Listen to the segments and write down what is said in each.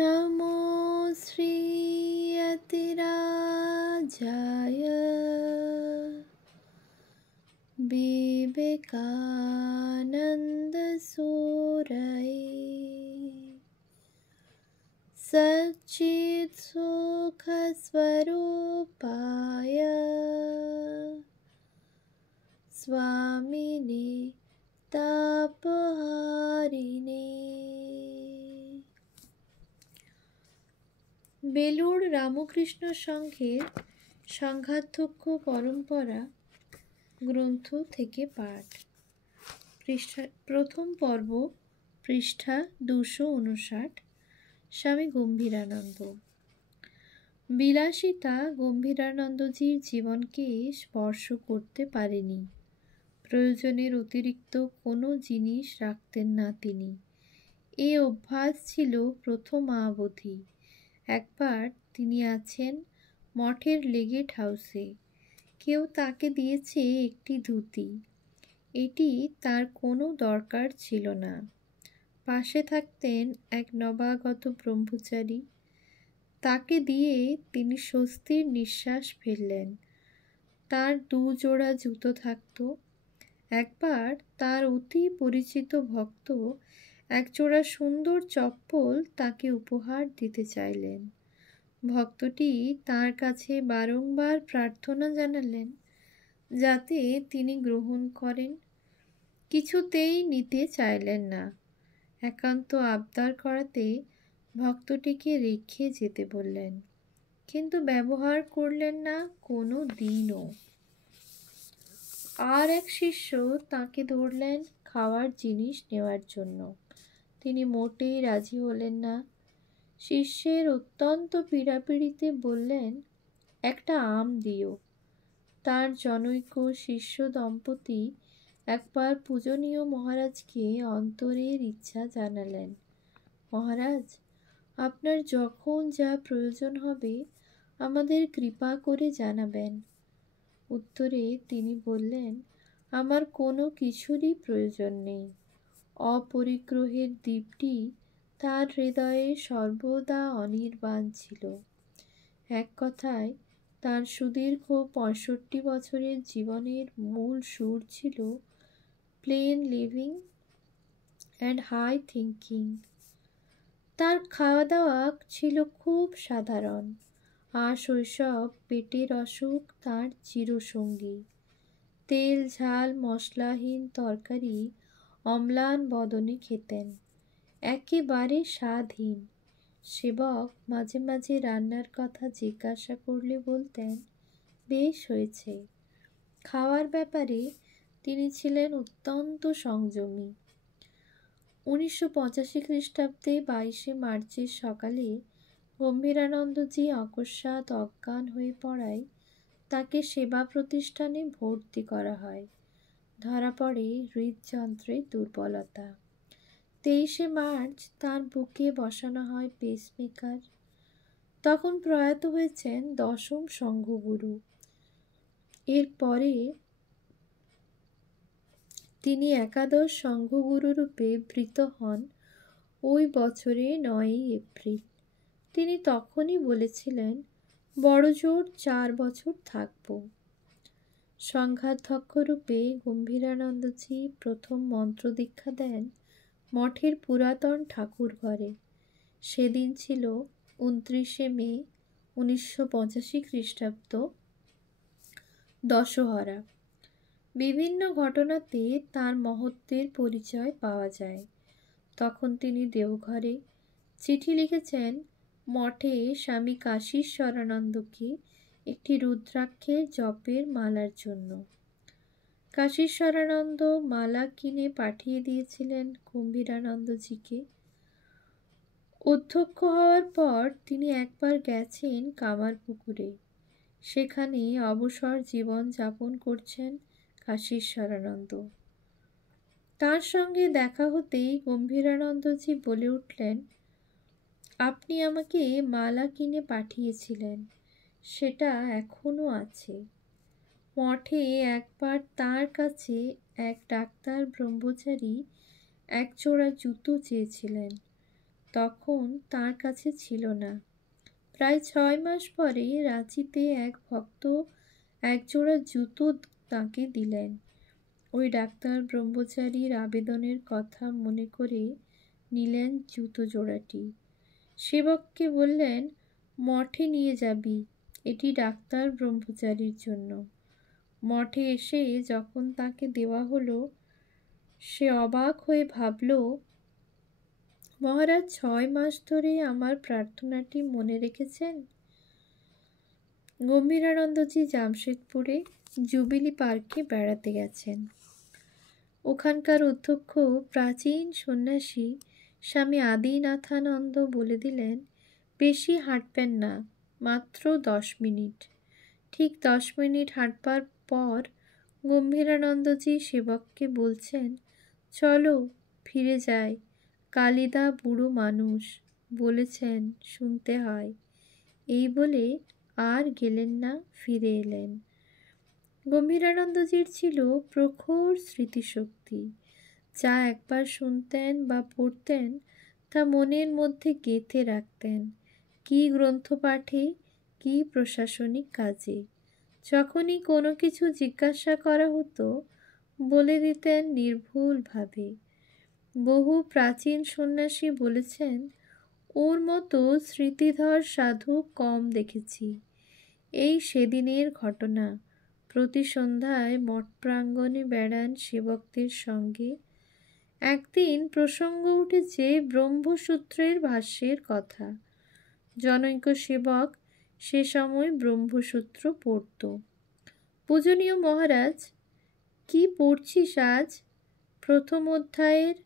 नमो श्रीयतिराजाय विवेकानन्दसूरये सच्चित्सुखस्वरूपाय स्वामिने तापहारिणे। বেলুড় রামকৃষ্ণ সংঘের সংঘাধ্যক্ষ পরম্পরা গ্রন্থ থেকে পাঠ। প্রথম পর্ব, পৃষ্ঠা 259। স্বামী গম্ভীরানন্দ। বিলাসিতা গম্ভীরানন্দজির জীবনকে স্পর্শ করতে পারেনি। প্রয়োজনের অতিরিক্ত কোনো জিনিস রাখতেন না তিনি। এ অভ্যাস ছিল প্রথমাবধি। একবার তিনি আছেন মঠের লেগেট হাউসে। কেউ তাকে দিয়েছে একটি ধুতি। এটি তার কোনো দরকার ছিল না। পাশে থাকতেন এক নবাগত ব্রহ্মচারী। তাকে দিয়ে তিনি স্বস্তির নিঃশ্বাস ফেললেন। তার 2 জোড়া জুতো থাকত। একবার তার অতি পরিচিত ভক্ত এক জোড়া সুন্দর চপ্পল তাকে উপহার দিতে চাইলেন। ভক্তটি তার কাছে বারংবার প্রার্থনা জানালেন যাতে তিনি গ্রহণ করেন। কিছুতেই নিতে চাইলেন না। একান্ত আবদার করাতে ভক্তটিকে রেখে যেতে বললেন, কিন্তু ব্যবহার করলেন না কোনো দিনও। আর এক শিষ্য তাকে ধরলেন খাওয়ার জিনিস নেওয়ার জন্য। তিনি মোটেই রাজি হলেন না। শিষ্যের অত্যন্ত পীড়াপিড়িতে বললেন, একটা আম দিও। তার জনৈক শিষ্য দম্পতি একবার পূজনীয় মহারাজকে অন্তরের ইচ্ছা জানালেন, মহারাজ, আপনার যখন যা প্রয়োজন হবে আমাদের কৃপা করে জানাবেন। উত্তরে তিনি বললেন, আমার কোনো কিছুরই প্রয়োজন নেই। অপরিগ্রহের দীপটি তার হৃদয়ে সর্বদা অনির্বাণ ছিল। এক কথায় তার সুদীর্ঘ 65 বছরের জীবনের মূল সুর ছিল plain living and high thinking. তার খাওয়া দাওয়া ছিল খুব সাধারণ, আর শৈশব পেটের অসুখ তার চিরসঙ্গী। তেল ঝাল মশলাহীন তরকারি অম্লান বদনে খেতেন, একেবারে স্বাদহীন। সেবক মাঝে মাঝে রান্নার কথা জিজ্ঞাসা করলে বলতেন, বেশ হয়েছে। খাওয়ার ব্যাপারে তিনি ছিলেন অত্যন্ত সংযমী। 1985 খ্রিস্টাব্দে 22 মার্চের সকালে গম্ভীরানন্দজি অকস্মাৎ অজ্ঞান হয়ে পড়ায় তাকে সেবা প্রতিষ্ঠানে ভর্তি করা হয়। ধরা পড়ে হৃদযন্ত্রের দুর্বলতা। 23 মার্চ তার বুকে বসানো হয় পেসমেকার। তখন প্রয়াত হয়েছেন 10ম সংঘগুরু। এরপরে তিনি 11শ সংঘগুরুরূপে বৃত হন ওই বছরে 9ই এপ্রিল। তিনি তখনই বলেছিলেন, বড়জোর 4 বছর থাকব। সংঘাধ্যক্ষরূপে গম্ভীরানন্দজি প্রথম মন্ত্র দীক্ষা দেন মঠের পুরাতন ঠাকুর ঘরে। সেদিন ছিল 29 মে 1985 খ্রিস্টাব্দ, দশহরা। বিভিন্ন ঘটনাতে তার মহত্বের পরিচয় পাওয়া যায়। তখন তিনি দেওঘরে। চিঠি লিখেছেন মঠে স্বামী কাশীশ্বরানন্দকে একটি রুদ্রাক্ষের জপের মালার জন্য। কাশীশ্বরানন্দ মালা কিনে পাঠিয়ে দিয়েছিলেন গম্ভীরানন্দজিকে। অধ্যক্ষ হওয়ার পর তিনি একবার গেছেন কামারপুকুরে। সেখানে অবসর জীবন যাপন করছেন কাশীশ্বরানন্দ। তার সঙ্গে দেখা হতেই গম্ভীরানন্দজি বলে উঠলেন, আপনি আমাকে মালা কিনে পাঠিয়েছিলেন, সেটা এখনো আছে। মঠে একবার তার কাছে এক ডাক্তার ব্রহ্মচারী এক জোড়া জুতো চেয়েছিলেন। তখন তার কাছে ছিল না। প্রায় 6 মাস পরে রাঁচিতে এক ভক্ত একজোড়া জুতো তাঁকে দিলেন। ওই ডাক্তার ব্রহ্মচারীর আবেদনের কথা মনে করে নিলেন জুতো জোড়াটি। সেবককে বললেন, মঠে নিয়ে যাবি, এটি ডাক্তার ব্রহ্মচারীর জন্য। মঠে এসে যখন তাকে দেওয়া হলো, সে অবাক হয়ে ভাবল, মহারাজ 6 মাস ধরে আমার প্রার্থনাটি মনে রেখেছেন। গম্ভীরানন্দজি জামশেদপুরে জুবিলি পার্কে বেড়াতে গেছেন। ওখানকার অধ্যক্ষ প্রাচীন সন্ন্যাসী স্বামী আদিনাথানন্দ বলে দিলেন, বেশি হাঁটবেন না, মাত্র 10 মিনিট। ঠিক 10 মিনিট হাঁটবার পর গম্ভীরানন্দজি সেবককে বলছেন, চলো ফিরে যাই, কালিদা বুড়ো মানুষ, বলেছেন শুনতে হয়। এই বলে আর গেলেন না, ফিরে এলেন। গম্ভীরানন্দজির ছিল প্রখর স্মৃতিশক্তি। যা একবার শুনতেন বা পড়তেন তা মনের মধ্যে গেঁথে রাখতেন, কি গ্রন্থ পাঠে, কি প্রশাসনিক কাজে। যখনই কোনো কিছু জিজ্ঞাসা করা হতো বলে দিতেন নির্ভুলভাবে। বহু প্রাচীন সন্ন্যাসী বলেছেন, ওর মতো স্মৃতিধর সাধু কম দেখেছি। এই সেদিনের ঘটনা। প্রতি সন্ধ্যায় মঠ প্রাঙ্গণে বেড়ান সেবকদের সঙ্গে। একদিন প্রসঙ্গ উঠেছে ব্রহ্মসূত্রের ভাষ্যের কথা। জনৈক সেবক সে সময় ব্রহ্মসূত্র পড়ত। পূজনীয় মহারাজ, কি পড়ছিস আজ? প্রথম অধ্যায়ের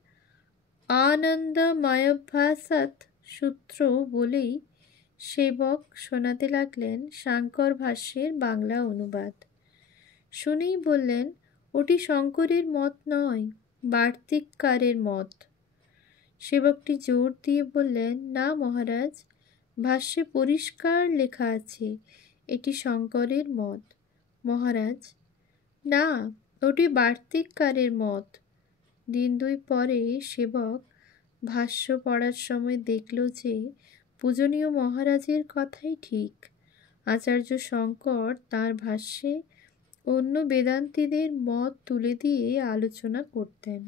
আনন্দময়ভাসাৎ সূত্র বলেই সেবক শোনাতে লাগলেন শাঙ্কর ভাষ্যের বাংলা অনুবাদ। শুনেই বললেন, ওটি শঙ্করের মত নয়, বার্তিককারের মত। সেবকটি জোর দিয়ে বললেন, না মহারাজ, ভাষ্যে পরিষ্কার লেখা আছে এটি শঙ্করের মত। মহারাজ, না, ওটি বার্তিককারের মত। দিন 2 পরে সেবক ভাষ্য পড়ার সময় দেখল যে পূজনীয় মহারাজের কথাই ঠিক। আচার্য শঙ্কর তাঁর ভাষ্যে অন্য বেদান্তীদের মত তুলে দিয়ে আলোচনা করতেন,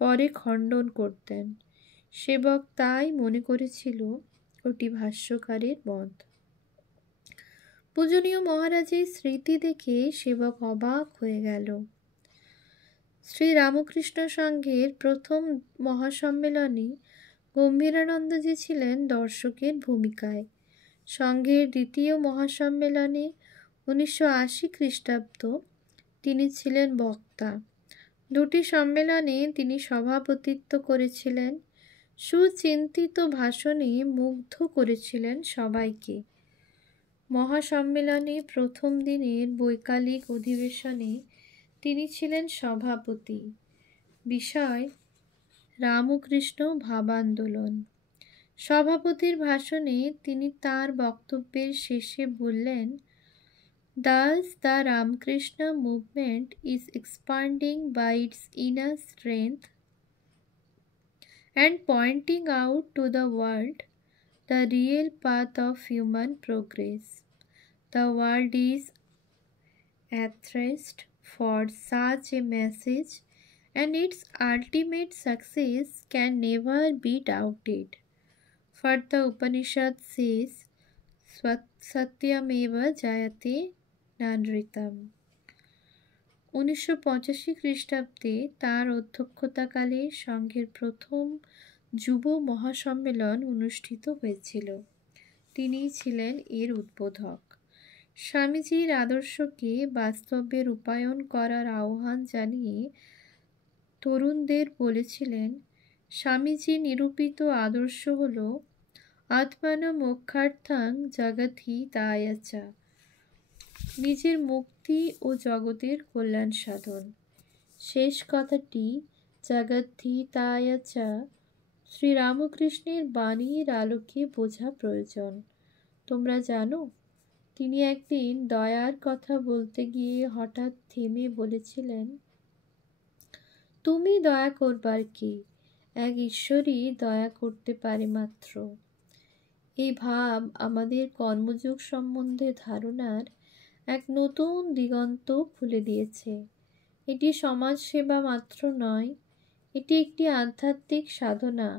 পরে খণ্ডন করতেন। সেবক তাই মনে করেছিল ওটি ভাষ্যকারের মত। পূজনীয় মহারাজের স্মৃতি দেখে সেবক অবাক হয়ে গেল। শ্রী রামকৃষ্ণ সংঘের প্রথম মহাসম্মেলনে গম্ভীরানন্দজি ছিলেন দর্শকের ভূমিকায়। সংঘের দ্বিতীয় মহাসম্মেলনে 1980 খ্রিস্টাব্দ তিনি ছিলেন বক্তা। 2টি সম্মেলনে তিনি সভাপতিত্ব করেছিলেন। সুচিন্তিত ভাষণে মুগ্ধ করেছিলেন সবাইকে। মহাসম্মেলনে প্রথম দিনের বৈকালিক অধিবেশনে তিনি ছিলেন সভাপতি। বিষয় রামকৃষ্ণ ভাবান্দোলন। সভাপতির ভাষণে তিনি তার বক্তব্যের শেষে বললেন, Thus the Ramakrishna movement is expanding by its inner strength and pointing out to the world the real path of human progress. The world is athirst for such a message, and its ultimate success can never be doubted. For the Upanishad says, Satyameva Jayate Nanritam. 1985 খ্রিস্টাব্দে তাঁর অধ্যক্ষতাকালে সংঘের প্রথম যুব মহাসম্মেলন অনুষ্ঠিত হয়েছিল। তিনিই ছিলেন এর উদ্বোধক। স্বামীজির আদর্শকে বাস্তবে রূপায়ণ করার আহ্বান জানিয়ে তরুণদের বলেছিলেন, স্বামীজি নিরূপিত আদর্শ হল আত্মান মোক্ষার্থাং জগদ্ধিতায়চা, নিজের মুক্তি ও জগতের কল্যাণ সাধন। শেষ কথাটি জগদ্ধিতায়চা শ্রীরামকৃষ্ণের বাণীর আলোকে বোঝা প্রয়োজন। তোমরা জানো, তিনি একদিন দয়ার কথা বলতে গিয়ে হঠাৎ থেমে বলেছিলেন, তুমি দয়া করবার কি? এক ঈশ্বরই দয়া করতে পারে মাত্র। এই ভাব আমাদের কর্মযোগ সম্বন্ধে ধারণার এক নতুন দিগন্ত খুলে দিয়েছে। এটি সমাজসেবা মাত্র নয়, এটি একটি আধ্যাত্মিক সাধনা,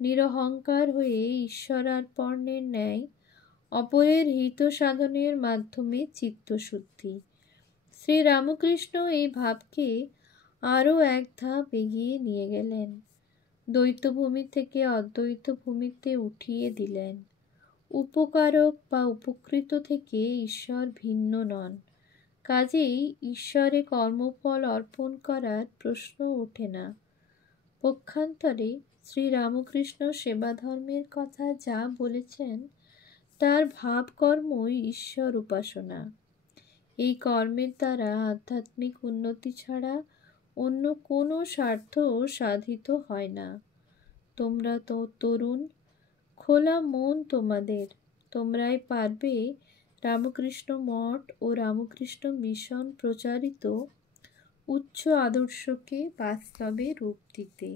নিরহংকার হয়ে ঈশ্বরার্পণের ন্যায় অপরের হিত সাধনের মাধ্যমে চিত্তশুদ্ধি। শ্রীরামকৃষ্ণ এই ভাবকে আরও এক ধাপ এগিয়ে নিয়ে গেলেন, দ্বৈত ভূমি থেকে অদ্বৈত ভূমিতে উঠিয়ে দিলেন। উপকারক বা উপকৃত থেকে ঈশ্বর ভিন্ন নন, কাজেই ঈশ্বরে কর্মফল অর্পণ করার প্রশ্ন ওঠে না। পক্ষান্তরে শ্রীরামকৃষ্ণ সেবাধর্মের কথা যা বলেছেন তার ভাবকর্মই ঈশ্বর উপাসনা। এই কর্মের দ্বারা আধ্যাত্মিক উন্নতি ছাড়া অন্য কোনো স্বার্থ সাধিত হয় না। তোমরা তো তরুণ, খোলা মন তোমাদের, তোমরাই পারবে রামকৃষ্ণ মঠ ও রামকৃষ্ণ মিশন প্রচারিত উচ্চ আদর্শকে বাস্তবে রূপ দিতে।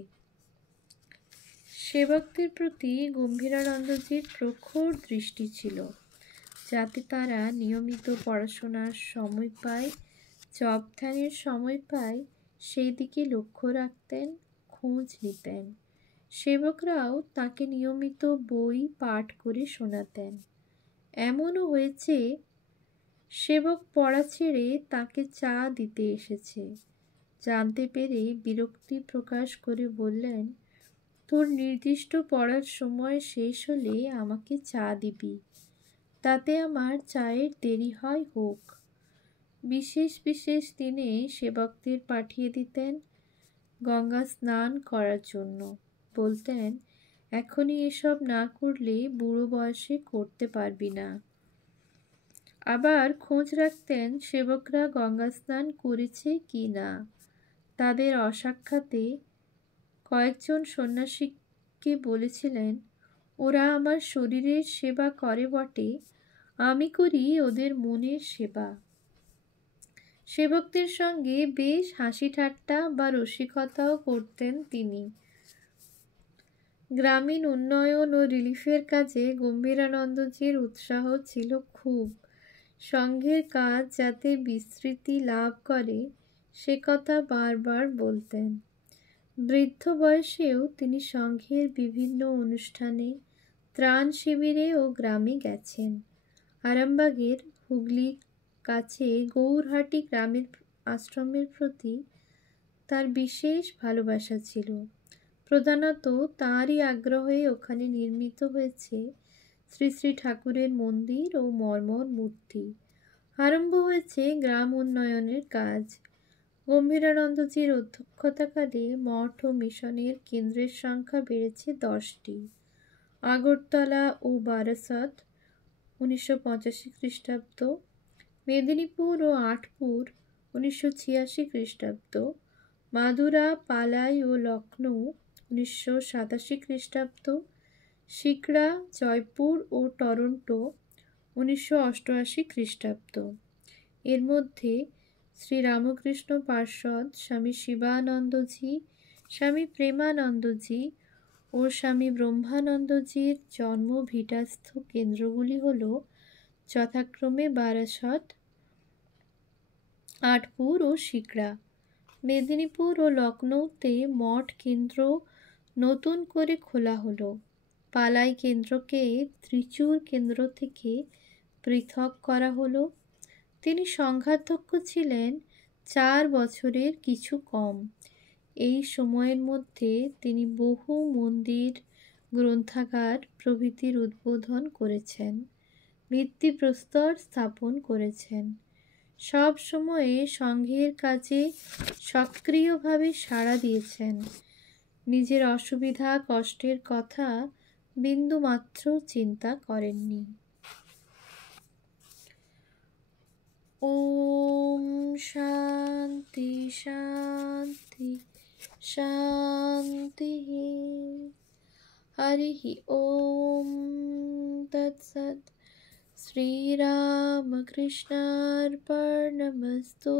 সেবকদের প্রতি গম্ভীরানন্দজির প্রখর দৃষ্টি ছিল, যাতে তারা নিয়মিত পড়াশোনার সময় পায়, জপ ধ্যানের সময় পায়, সেই দিকে লক্ষ্য রাখতেন, খোঁজ নিতেন। সেবকরাও তাকে নিয়মিত বই পাঠ করে শোনাতেন। এমনও হয়েছে সেবক পড়া ছেড়ে তাকে চা দিতে এসেছে। জানতে পেরে বিরক্তি প্রকাশ করে বললেন, তোর নির্দিষ্ট পড়ার সময় শেষ হলে আমাকে চা দিবি, তাতে আমার চায়ের দেরি হয় হোক। বিশেষ বিশেষ দিনে সেবকদের পাঠিয়ে দিতেন গঙ্গা স্নান করার জন্য। বলতেন, এখনই এসব না করলে বুড়ো বয়সে করতে পারবি না। আবার খোঁজ রাখতেন সেবকরা গঙ্গা স্নান করেছে কি না। তাদের অসাক্ষাতে কয়েকজন সন্ন্যাসীকে বলেছিলেন, ওরা আমার শরীরের সেবা করে বটে, আমি করি ওদের মনের সেবা। সেবকদের সঙ্গে বেশ হাসি ঠাট্টা বা রসিকতাও করতেন তিনি। গ্রামীণ উন্নয়ন ও রিলিফের কাজে গম্ভীরানন্দজির উৎসাহ ছিল খুব। সংঘের কাজ যাতে বিস্তৃতি লাভ করে সে কথা বারবার বলতেন। বৃদ্ধ বয়সেও তিনি সংঘের বিভিন্ন অনুষ্ঠানে, ত্রাণ শিবিরে ও গ্রামে গেছেন। আরামবাগের হুগলি কাছে গৌরহাটি গ্রামের আশ্রমের প্রতি তার বিশেষ ভালোবাসা ছিল। প্রধানত তাঁরই আগ্রহে ওখানে নির্মিত হয়েছে শ্রী শ্রী ঠাকুরের মন্দির ও মর্মর মূর্তি। আরম্ভ হয়েছে গ্রাম উন্নয়নের কাজ। গম্ভীরানন্দজির অধ্যক্ষতাকালে মঠ ও মিশনের কেন্দ্রের সংখ্যা বেড়েছে 10টি। আগরতলা ও বারাসত 1985 খ্রিস্টাব্দ, মেদিনীপুর ও আটপুর 1986 খ্রিস্টাব্দ, মাদুরা, পালাই ও লখনৌ 1987 খ্রিস্টাব্দ, সিকড়া, জয়পুর ও টরন্টো 1988 খ্রিস্টাব্দ। এর মধ্যে শ্রীরামকৃষ্ণ পার্ষদ স্বামী শিবানন্দজি, স্বামী প্রেমানন্দজি ও স্বামী ব্রহ্মানন্দজির জন্মভিটাস্থ কেন্দ্রগুলি হল যথাক্রমে বারাসত, আটপুর ও সিকড়া। মেদিনীপুর ও লখনৌতে মঠ কেন্দ্র নতুন করে খোলা হলো। পালাই কেন্দ্রকে ত্রিচুর কেন্দ্র থেকে পৃথক করা হলো। তিনি সংঘাধ্যক্ষ ছিলেন 4 বছরের কিছু কম। এই সময়ের মধ্যে তিনি বহু মন্দির, গ্রন্থাগার প্রভৃতির উদ্বোধন করেছেন, ভিত্তিপ্রস্তর স্থাপন করেছেন। সব সময়ে সংঘের কাজে সক্রিয়ভাবে সাড়া দিয়েছেন। নিজের অসুবিধা কষ্টের কথা বিন্দুমাত্র চিন্তা করেননি। ওম শান্তি শান্তি শান্তি। হরি ওম তৎসৎ। শ্রীরামকৃষ্ণার্পণমস্তু।